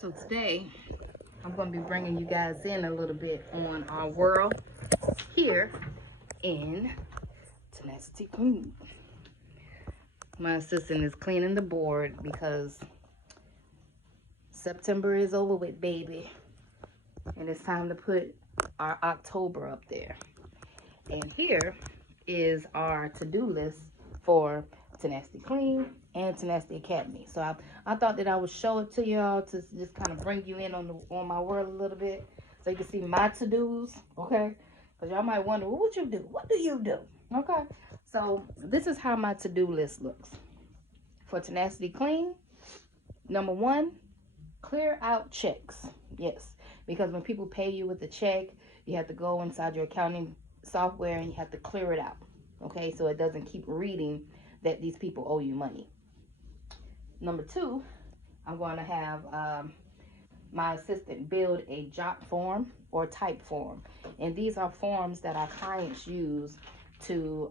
So today, I'm going to be bringing you guys in a little bit on our world here in Tenacity Clean. My assistant is cleaning the board because September is over with, baby. And it's time to put our October up there. And here is our to-do list for Tenacity Clean and Tenacity Academy. So I thought that I would show it to y'all to just kind of bring you in on my world a little bit, so you can see my to-dos, okay? Because y'all might wonder, well, what you do? What do you do? Okay, so this is how my to-do list looks. For Tenacity Clean, number one, clear out checks. Yes, because when people pay you with a check, you have to go inside your accounting software and you have to clear it out, okay, so it doesn't keep reading that these people owe you money. Number two, I'm going to have my assistant build a job form or type form, and these are forms that our clients use to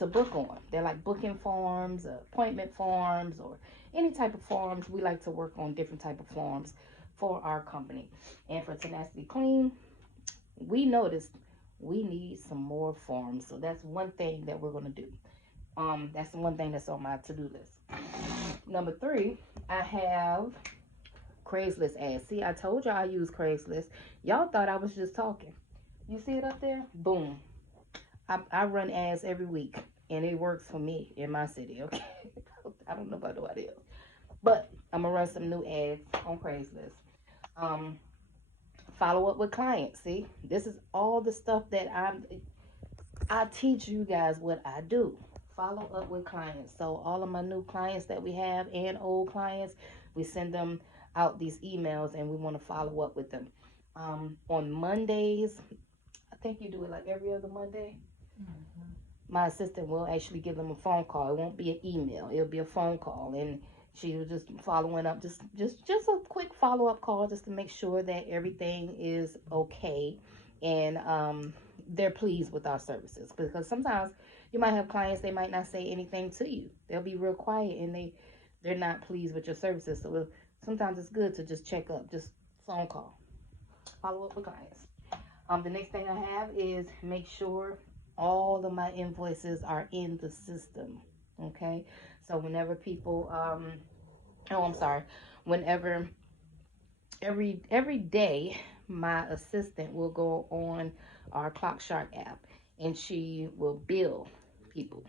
book on. They're like booking forms, appointment forms, or any type of forms. We like to work on different type of forms for our company. And for Tenacity Clean, we noticed we need some more forms, so that's one thing that we're going to do. That's the one thing that's on my to-do list. Number three, I have Craigslist ads. See, I told y'all I use Craigslist. Y'all thought I was just talking. You see it up there? Boom. I run ads every week, and it works for me in my city, okay? I don't know about nobody else. But I'm going to run some new ads on Craigslist. Follow up with clients. See, this is all the stuff that I teach you guys what I do. Follow up with clients. So all of my new clients that we have and old clients, we send them out these emails and we want to follow up with them. On Mondays, I think you do it like every other Monday. My assistant will actually give them a phone call. It won't be an email. It'll be a phone call, and she was just following up, just a quick follow-up call, just to make sure that everything is okay and they're pleased with our services. Because sometimes you might have clients, they might not say anything to you. They'll be real quiet and they're not pleased with your services. So sometimes it's good to just check up, just phone call, follow up with clients. The next thing I have is make sure all of my invoices are in the system. Okay, so whenever people whenever every day my assistant will go on our Clock Shark app and she will bill people.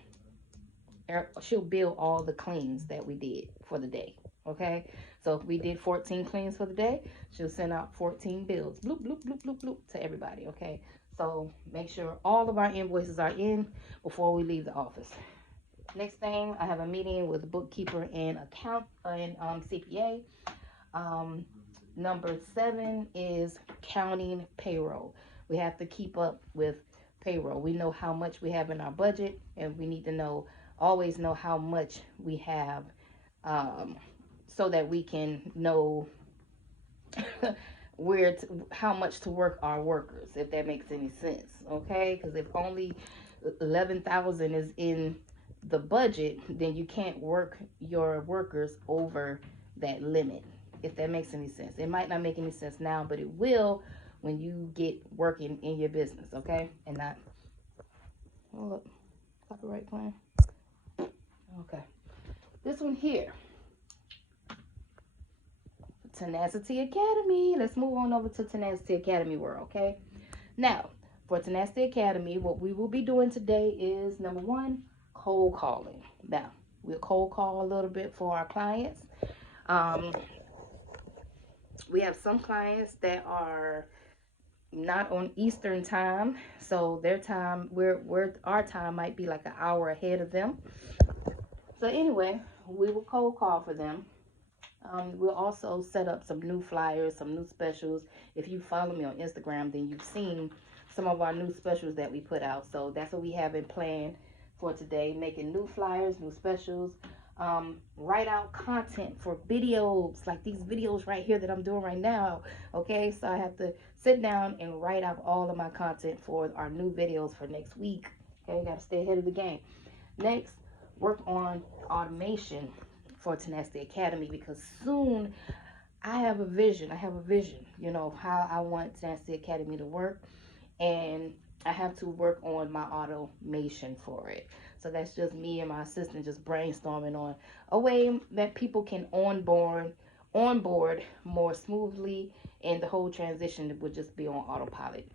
She'll bill all the cleans that we did for the day. Okay, so if we did 14 cleans for the day, she'll send out 14 bills, bloop bloop bloop bloop bloop, to everybody. Okay, so make sure all of our invoices are in before we leave the office. Next thing, I have a meeting with the bookkeeper and CPA. Number 7 is counting payroll. We have to keep up with payroll. We know how much we have in our budget, and we need to always know how much we have, so that we can know how much to work our workers, if that makes any sense. Okay, because if only 11,000 is in the budget, then you can't work your workers over that limit, if that makes any sense. It might not make any sense now, but it will when you get working in your business. Okay, and not, oh look, copyright claim. Okay, this one here, Tenacity Academy. Let's move on over to Tenacity Academy world. Okay, now for Tenacity Academy, what we will be doing today is, number one, cold calling. Now we'll cold call a little bit for our clients. We have some clients that are not on Eastern time, so their time, our time might be like an hour ahead of them. So anyway, we will cold call for them. We'll also set up some new flyers, some new specials. If you follow me on Instagram, then you've seen some of our new specials that we put out. So that's what we have in plan for today, making new flyers, new specials. Write out content for videos, like these videos right here that I'm doing right now. Okay, so I have to sit down and write out all of my content for our new videos for next week. Okay, got to stay ahead of the game. Next, work on automation for Tenacity Academy, because soon I have a vision. I have a vision, you know, how I want Tenacity Academy to work. And I have to work on my automation for it. So that's just me and my assistant just brainstorming on a way that people can onboard more smoothly, and the whole transition would just be on autopilot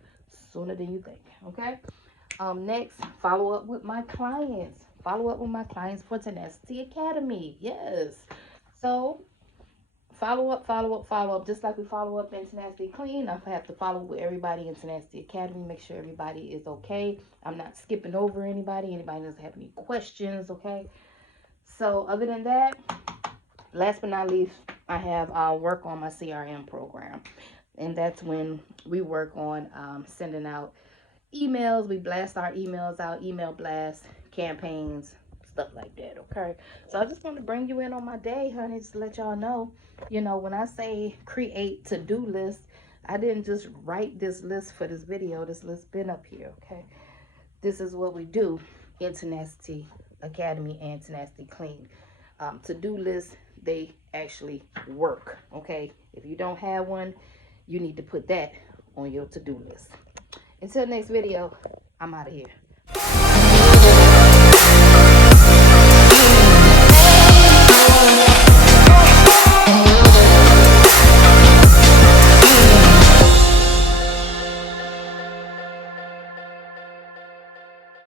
sooner than you think. Okay. Next, follow up with my clients. Follow up with my clients for Tenacity Academy. Yes. So follow up, follow up, follow up. Just like we follow up in Tenacity Clean, I have to follow with everybody in Tenacity Academy, make sure everybody is okay. I'm not skipping over anybody. Anybody doesn't have any questions, okay? So other than that, last but not least, I have work on my CRM program. And that's when we work on sending out emails. We blast our emails out, email blast campaigns, stuff like that. Okay, so I just want to bring you in on my day, honey, just to let y'all know, you know, when I say create to-do list, I didn't just write this list for this video. This list been up here. Okay, this is what we do in Tenacity Academy and Tenacity Clean. To-do lists, they actually work. Okay, if you don't have one, you need to put that on your to-do list. Until next video, I'm out of here.